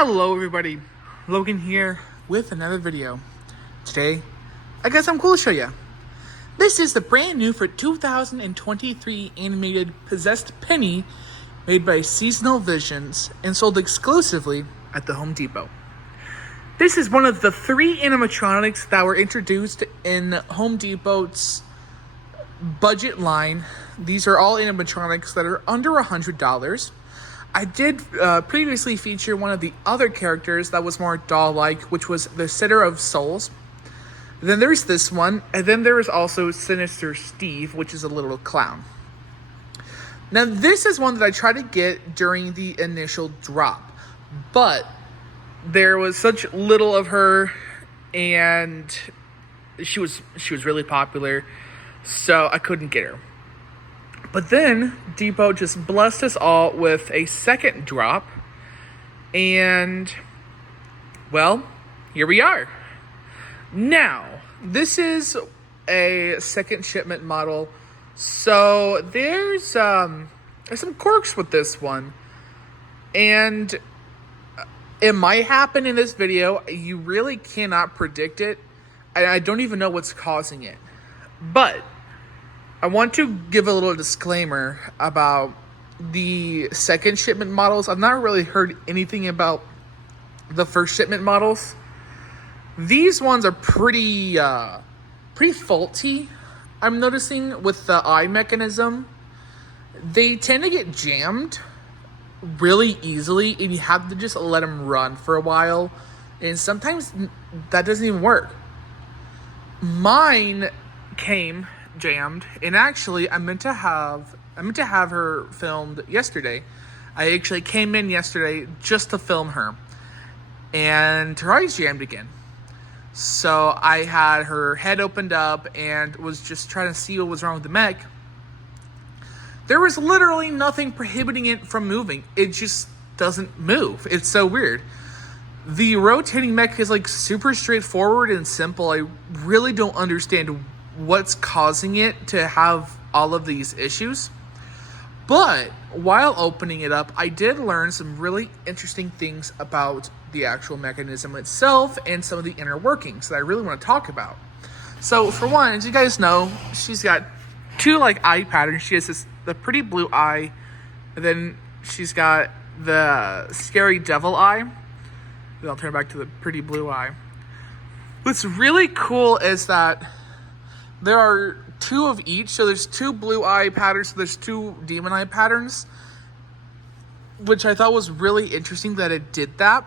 Hello everybody, Logan here with another video. Today, I got something cool to show you. This is the brand new for 2023 animated Possessed Penny made by Seasonal Visions and sold exclusively at the Home Depot. This is one of the 3 animatronics that were introduced in Home Depot's budget line. These are all animatronics that are under $100. I did previously feature one of the other characters that was more doll-like, which was the Sitter of Souls. Then there's this one, and then there is also Sinister Steve, which is a little clown. Now this is one that I tried to get during the initial drop, but there was such little of her, and she was really popular, so I couldn't get her. But then Depot just blessed us all with a second drop, and well, here we are. Now, this is a second shipment model, so there's some quirks with this one, and it might happen in this video. You really cannot predict it, and I don't even know what's causing it, but I want to give a little disclaimer about the second shipment models. I've not really heard anything about the first shipment models. These ones are pretty faulty. I'm noticing with the eye mechanism. They tend to get jammed really easily, and you have to just let them run for a while. And sometimes that doesn't even work. Mine came jammed, and actually I meant to have her filmed yesterday. I actually came in yesterday just to film her, and her eyes jammed again. So I had her head opened up and was just trying to see what was wrong with the mech. There was literally nothing prohibiting it from moving. It just doesn't move. It's so weird. The rotating mech is like super straightforward and simple. I really don't understand what's causing it to have all of these issues. But while opening it up, I did learn some really interesting things about the actual mechanism itself and some of the inner workings that I really want to talk about. So for one, as you guys know, she's got 2 like eye patterns. She has the pretty blue eye, and then she's got the scary devil eye. Then I'll turn back to the pretty blue eye. What's really cool is that there are 2 of each, so there's 2 blue eye patterns, so there's 2 demon eye patterns, which I thought was really interesting that it did that.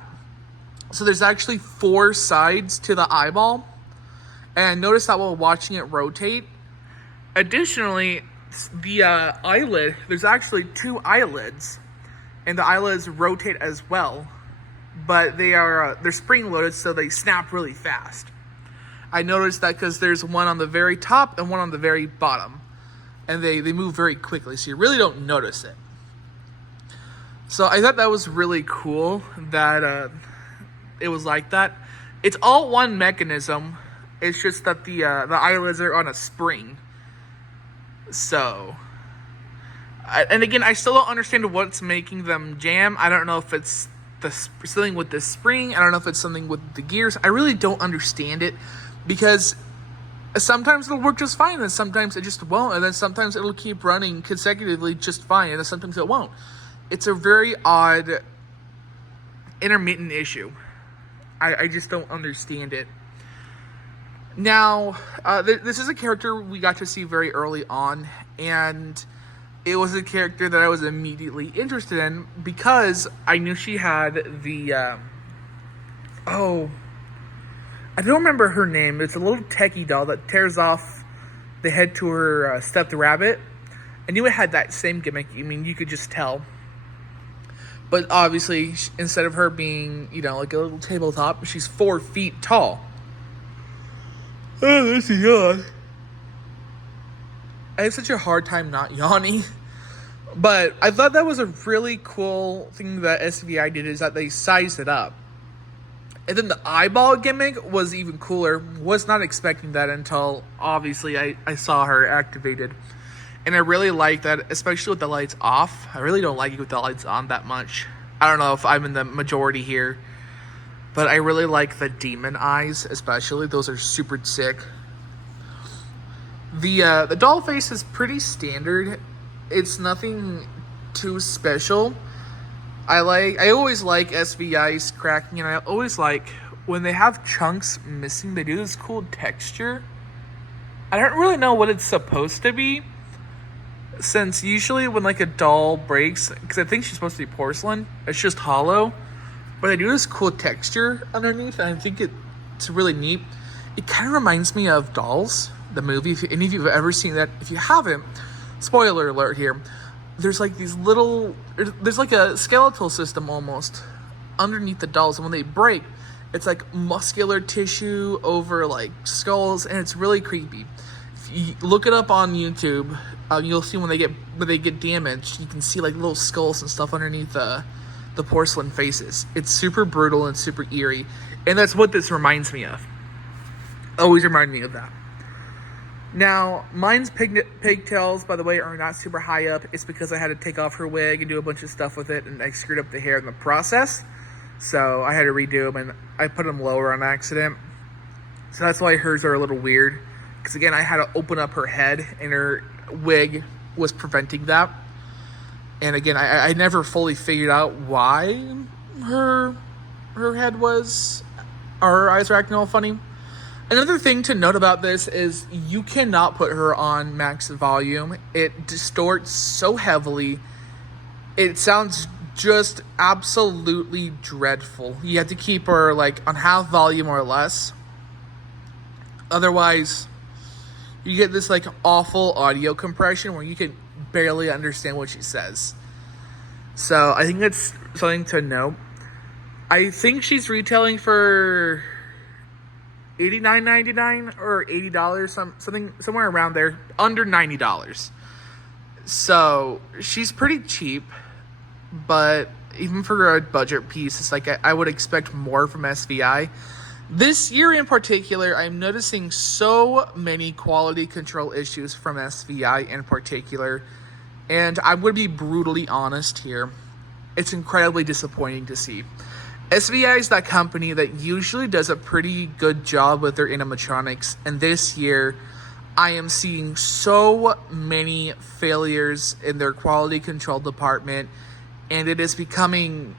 So there's actually 4 sides to the eyeball, and notice that while watching it rotate. Additionally, the eyelid, there's actually 2 eyelids, and the eyelids rotate as well, but they're spring-loaded, so they snap really fast. I noticed that because there's one on the very top and one on the very bottom. And they move very quickly, so you really don't notice it. So I thought that was really cool that it was like that. It's all one mechanism. It's just that the eyelids are on a spring. So, and again, I still don't understand what's making them jam. I don't know if it's something with the spring. I don't know if it's something with the gears. I really don't understand it. Because sometimes it'll work just fine, and sometimes it just won't, and then sometimes it'll keep running consecutively just fine, and then sometimes it won't. It's a very odd, intermittent issue. I just don't understand it. Now, this is a character we got to see very early on, and it was a character that I was immediately interested in because I knew she had the, I don't remember her name. It's a little techie doll that tears off the head to her stuffed rabbit. I knew it had that same gimmick. I mean, you could just tell. But obviously, instead of her being, like a little tabletop, she's 4 feet tall. Oh, that's a yawn. I have such a hard time not yawning. But I thought that was a really cool thing that SVI did, is that they sized it up. And then the eyeball gimmick was even cooler. Was not expecting that until, obviously, I saw her activated. And I really like that, especially with the lights off. I really don't like it with the lights on that much. I don't know if I'm in the majority here, but I really like the demon eyes, especially. Those are super sick. The doll face is pretty standard. It's nothing too special. I always like SVI's cracking, and I always like when they have chunks missing, they do this cool texture. I don't really know what it's supposed to be, since usually when like a doll breaks, because I think she's supposed to be porcelain, it's just hollow, but they do this cool texture underneath, and I think it's really neat. It kind of reminds me of Dolls, the movie. If any of you have ever seen that, if you haven't, spoiler alert here, there's like there's like a skeletal system almost underneath the dolls, and when they break, it's like muscular tissue over like skulls, and it's really creepy. If you look it up on YouTube, you'll see when they get damaged, you can see like little skulls and stuff underneath the porcelain faces. It's super brutal and super eerie, and that's what this reminds me of. Always remind me of that. Now, mine's pigtails, by the way, are not super high up. It's because I had to take off her wig and do a bunch of stuff with it, and I screwed up the hair in the process. So I had to redo them, and I put them lower on accident. So that's why hers are a little weird. Because again, I had to open up her head, and her wig was preventing that. And again, I never fully figured out why her head was, or her eyes were acting all funny. Another thing to note about this is you cannot put her on max volume. It distorts so heavily. It sounds just absolutely dreadful. You have to keep her like on half volume or less. Otherwise, you get this like awful audio compression where you can barely understand what she says. So I think that's something to note. I think she's retailing for $89.99 or $80, something somewhere around there, under $90. So she's pretty cheap, but even for a budget piece, it's like I would expect more from SVI. This year in particular, I'm noticing so many quality control issues from SVI in particular, and I'm going to be brutally honest here. It's incredibly disappointing to see. SVI is that company that usually does a pretty good job with their animatronics, and this year I am seeing so many failures in their quality control department, and it is becoming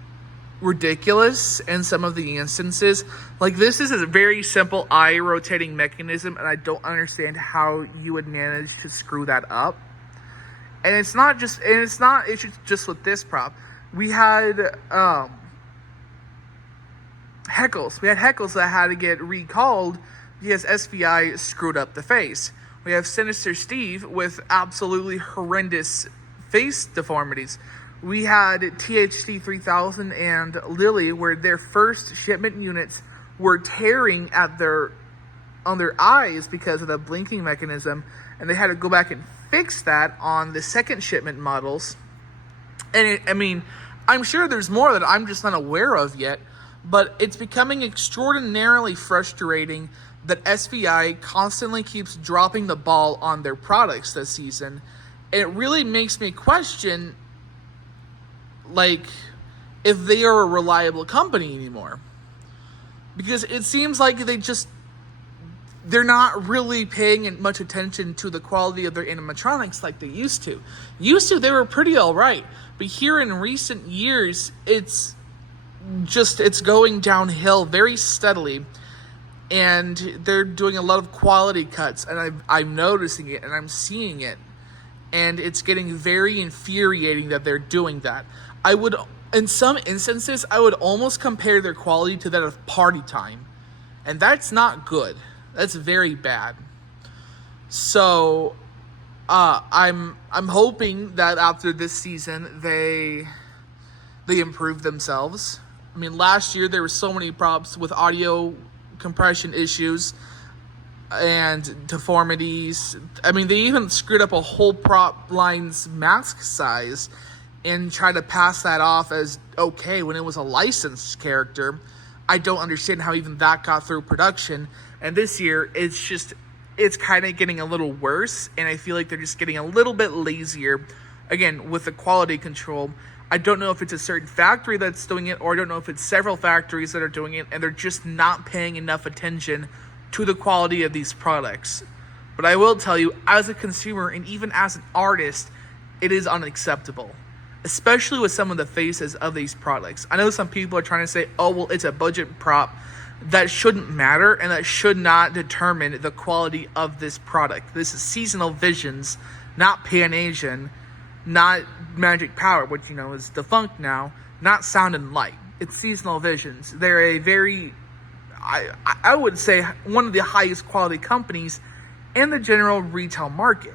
ridiculous in some of the instances. Like, this is a very simple eye rotating mechanism, and I don't understand how you would manage to screw that up. And it's not just with this prop. We had Heckles. We had Heckles that had to get recalled because SVI screwed up the face. We have Sinister Steve with absolutely horrendous face deformities. We had THC 3000 and Lily, where their first shipment units were tearing at on their eyes because of the blinking mechanism, and they had to go back and fix that on the second shipment models. And I'm sure there's more that I'm just not aware of yet, but it's becoming extraordinarily frustrating that SVI constantly keeps dropping the ball on their products this season. It really makes me question, like, if they are a reliable company anymore. Because it seems like they're not really paying much attention to the quality of their animatronics like they used to. They were pretty alright, but here in recent years, it's going downhill very steadily, and they're doing a lot of quality cuts, and I'm noticing it, and I'm seeing it, and it's getting very infuriating that they're doing that. In some instances, I would almost compare their quality to that of Party Time, and that's not good. That's very bad. So, I'm hoping that after this season, they improve themselves. I mean, last year there were so many props with audio compression issues and deformities. I mean, they even screwed up a whole prop line's mask size and tried to pass that off as okay when it was a licensed character. I don't understand how even that got through production. And this year, it's kind of getting a little worse, and I feel like they're just getting a little bit lazier. Again, with the quality control, I don't know if it's a certain factory that's doing it, or I don't know if it's several factories that are doing it, and they're just not paying enough attention to the quality of these products. But I will tell you, as a consumer and even as an artist, it is unacceptable, especially with some of the faces of these products. I know some people are trying to say, oh, well, it's a budget prop. That shouldn't matter, and that should not determine the quality of this product. This is Seasonal Visions, not Pan Asian, not Magic Power, which, is defunct now, not Sound and Light. It's Seasonal Visions. They're a very, I would say, one of the highest quality companies in the general retail market.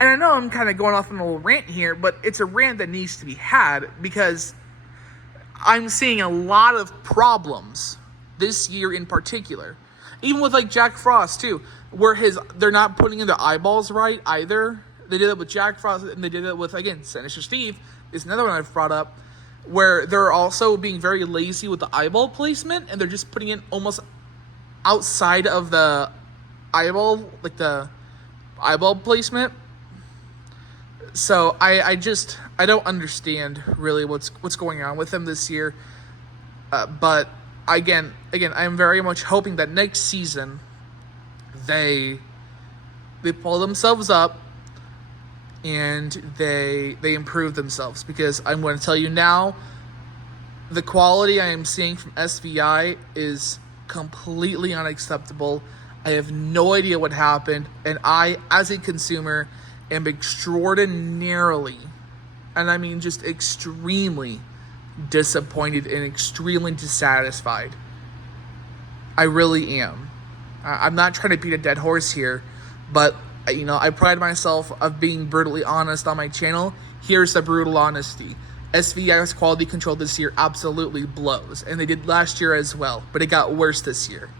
And I know I'm kind of going off on a little rant here, but it's a rant that needs to be had because I'm seeing a lot of problems this year in particular. Even with like Jack Frost too, where they're not putting in their eyeballs right either. They did it with Jack Frost, and they did it with, again, Sinister Steve is another one I've brought up, where they're also being very lazy with the eyeball placement, and they're just putting it almost outside of the eyeball, like the eyeball placement. So I don't understand really what's going on with them this year. But again, I'm very much hoping that next season they pull themselves up and they improve themselves, because I'm going to tell you now, the quality I am seeing from SVI is completely unacceptable. I have no idea what happened, and I, as a consumer, am extraordinarily, and I mean just extremely, disappointed and extremely dissatisfied. I really am. I'm not trying to beat a dead horse here, but I pride myself of being brutally honest on my channel. Here's the brutal honesty. SVI's quality control this year absolutely blows, and they did last year as well, but it got worse this year.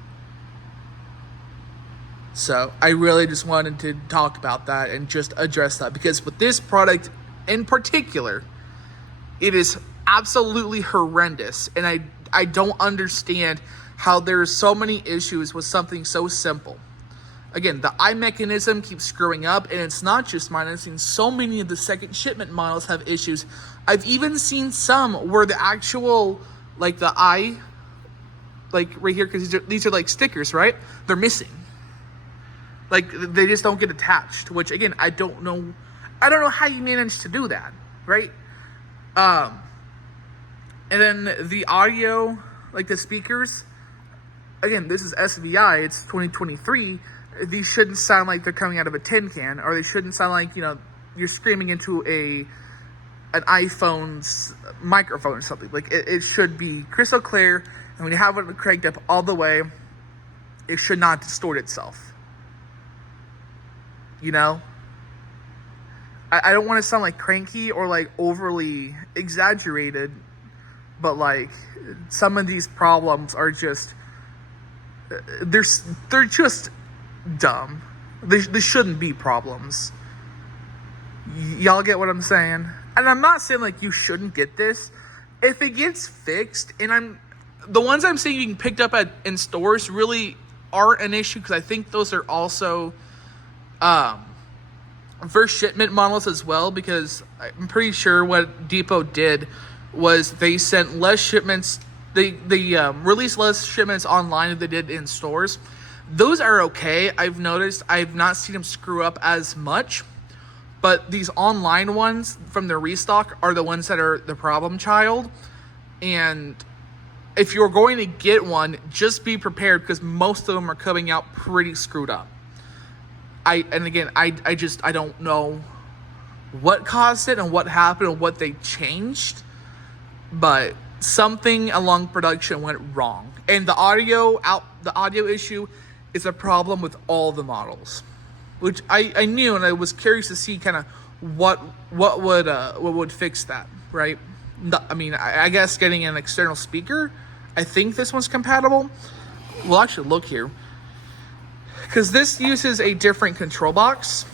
So I really just wanted to talk about that and just address that, because with this product in particular, it is absolutely horrendous, and I don't understand how there's so many issues with something so simple. Again, the eye mechanism keeps screwing up, and it's not just mine. I've seen so many of the second shipment models have issues. I've even seen some where the actual, like the eye, like right here, because these are like stickers, right? They're missing. Like, they just don't get attached, which, again, I don't know how you manage to do that, right? And then the audio, like the speakers, again, this is SVI, it's 2023, these shouldn't sound like they're coming out of a tin can, or they shouldn't sound like, you're screaming into an iPhone's microphone or something. Like, it should be crystal clear, and when you have it cranked up all the way, it should not distort itself. I don't want to sound like cranky or like overly exaggerated, but like some of these problems are just, they're just dumb. They shouldn't be problems. Y'all get what I'm saying? And I'm not saying like you shouldn't get this. If it gets fixed, and the ones I'm saying you can pick up in stores really aren't an issue, because I think those are also first shipment models as well, because I'm pretty sure what Depot did was they sent less shipments. They released less shipments online than they did in stores. Those are okay. I've noticed. I've not seen them screw up as much, but these online ones from the restock are the ones that are the problem child. And if you're going to get one, just be prepared, because most of them are coming out pretty screwed up. I don't know what caused it and what happened and what they changed, but something along production went wrong. And the audio issue is a problem with all the models, which I knew, and I was curious to see kind of what would fix that, right? I mean, I guess getting an external speaker. I think this one's compatible. We'll actually look here, because this uses a different control box.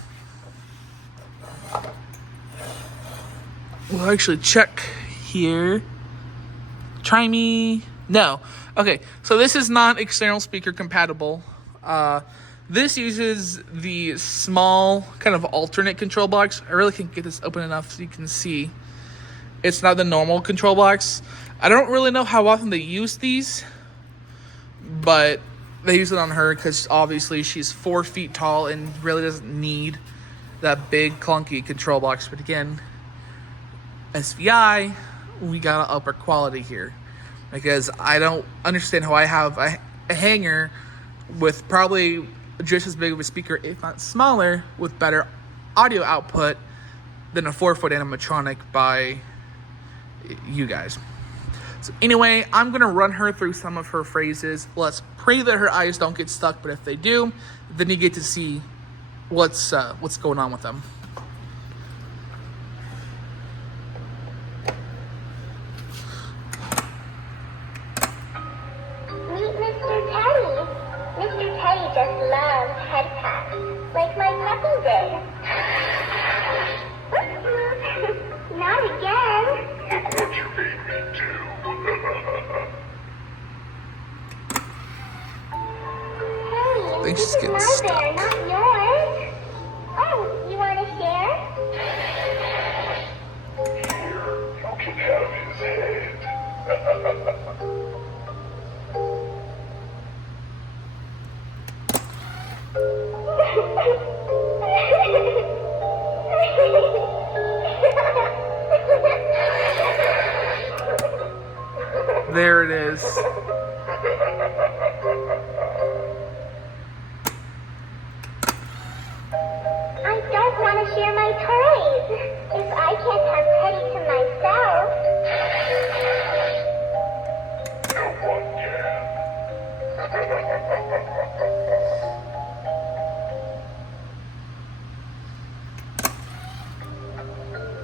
We'll actually check here. Try me. No. Okay, so this is not external speaker compatible. This uses the small kind of alternate control box. I really can't get this open enough so you can see. It's not the normal control box. I don't really know how often they use these, but they use it on her because obviously she's 4 feet tall and really doesn't need that big clunky control box. But again, SVI, we gotta up our quality here, because I don't understand how I have a hanger with probably just as big of a speaker, if not smaller, with better audio output than a 4-foot animatronic by you guys. So anyway, I'm gonna run her through some of her phrases. Let's pray that her eyes don't get stuck, but if they do, then you get to see what's going on with them. Meet Mr. Teddy. Mr. Teddy just loves head pats, like my puppy did. Not again. Look what you made me do. Hey, I think this she's is getting my stuck. bear, not yours. Oh, you want to share? Here, you can have his head. There it is. I don't want to share my toys. If I can't have Teddy to myself. No one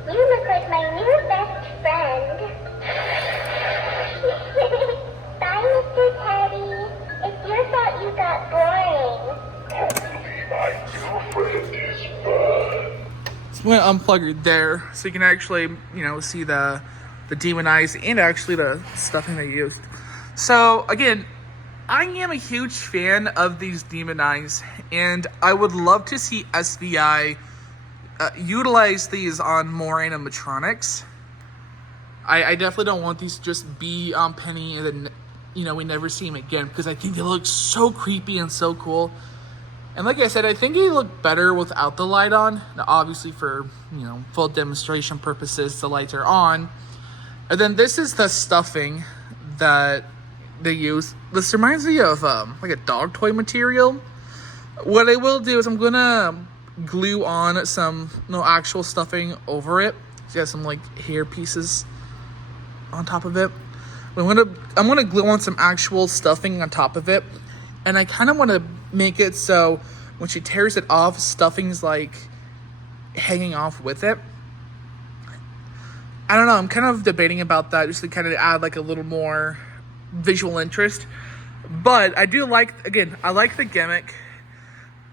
You look like my new best friend. Bye, Mr. Teddy. It's your fault you got boring. Hopefully my new friend is fun. So I'm gonna unplug her there so you can actually, see the demon eyes and actually the stuffing they used. So again, I am a huge fan of these demon eyes, and I would love to see SVI utilize these on more animatronics. I definitely don't want these to just be on Penny and then, we never see them again, because I think they look so creepy and so cool. And like I said, I think they look better without the light on. Now, obviously for, full demonstration purposes, the lights are on. And then this is the stuffing that they use. This reminds me of like a dog toy material. What I will do is I'm gonna glue on some actual stuffing over it. So you have some like hair pieces on top of it. I'm gonna glue on some actual stuffing on top of it, and I kind of want to make it so when she tears it off, stuffing's like hanging off with it. I don't know. I'm kind of debating about that, just to kind of add like a little more visual interest. But I do like, again, I like the gimmick.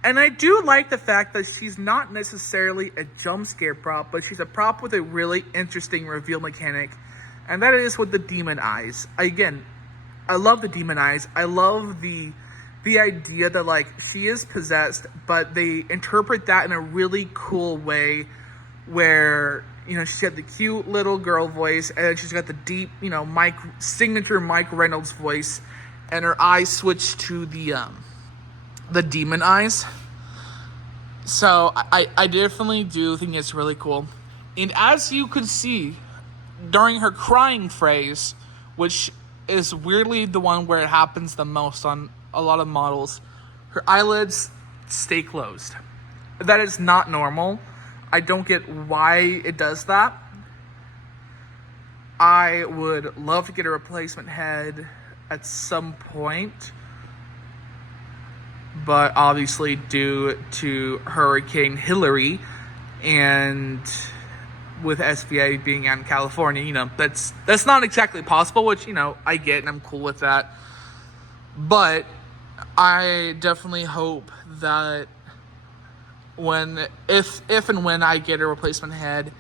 And I do like the fact that she's not necessarily a jump scare prop, but she's a prop with a really interesting reveal mechanic. And that is with the demon eyes. Again, I love the demon eyes. I love the idea that, like, she is possessed, but they interpret that in a really cool way where, she's got the cute little girl voice, and then she's got the deep, signature Mike Reynolds voice, and her eyes switch to the demon eyes. So I definitely do think it's really cool. And as you could see during her crying phrase, which is weirdly the one where it happens the most on a lot of models, her eyelids stay closed. That is not normal. I don't get why it does that. I would love to get a replacement head at some point, but obviously due to Hurricane Hillary and with SVA being out in California, that's not exactly possible, which, I get, and I'm cool with that. But I definitely hope that if and when I get a replacement head,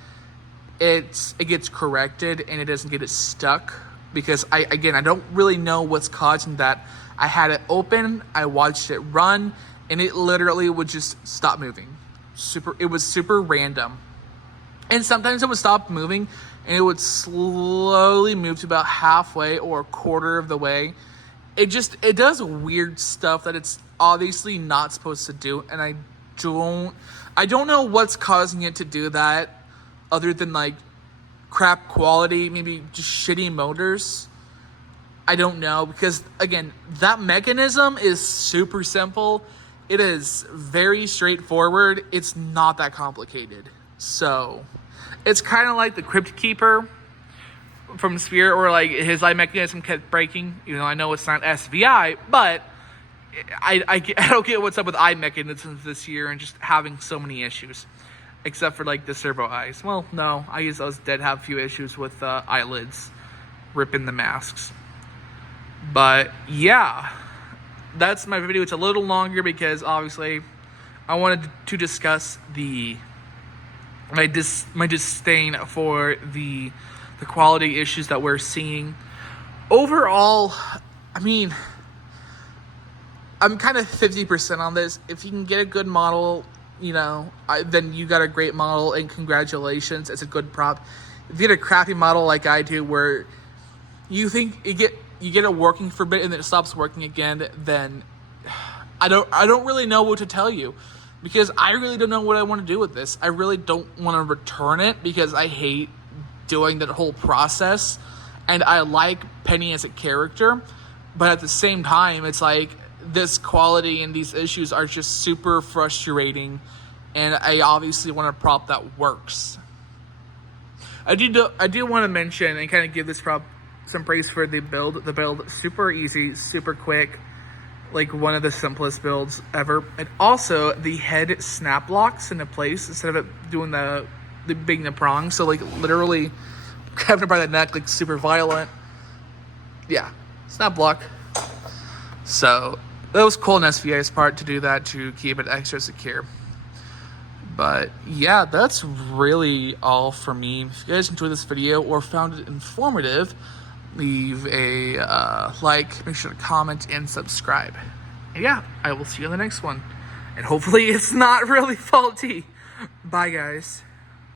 it gets corrected and it doesn't get it stuck, because I don't really know what's causing that. I had it open, I watched it run, and it literally would just stop moving. It was super random. And sometimes it would stop moving, and it would slowly move to about halfway or a quarter of the way. It does weird stuff that it's obviously not supposed to do, and I don't know what's causing it to do that, other than like crap quality, maybe just shitty motors. I don't know, because again, that mechanism is super simple. It is very straightforward. It's not that complicated. So it's kind of like the Crypt Keeper from Spirit, where like his eye mechanism kept breaking. You know, I know it's not SVI, but I don't get what's up with eye mechanisms this year and just having so many issues. Except for like the servo eyes. Well, no, I guess those did have a few issues with eyelids ripping the masks. But yeah, that's my video. It's a little longer because obviously I wanted to discuss my disdain for the quality issues that we're seeing. Overall, I mean, I'm kind of 50% on this. If you can get a good model, you know, then you got a great model, and congratulations, it's a good prop. If you get a crappy model like I do, where you think you get it working for a bit and then it stops working again, then I don't really know what to tell you, because I really don't know what I want to do with this. I really don't want to return it because I hate doing that whole process, and I like Penny as a character, but at the same time, it's like this quality and these issues are just super frustrating, and I obviously want a prop that works. I do want to mention and kind of give this prop some praise for the build. The build, super easy, super quick, like one of the simplest builds ever. And also the head snap locks into place instead of it doing the being the prong. So like literally grabbing it by the neck, like super violent. Yeah, snap lock. So that was cool on SVI's part to do that, to keep it extra secure. But yeah, that's really all for me. If you guys enjoyed this video or found it informative, leave a like, make sure to comment and subscribe. And yeah, I will see you in the next one. And hopefully it's not really faulty. Bye, guys.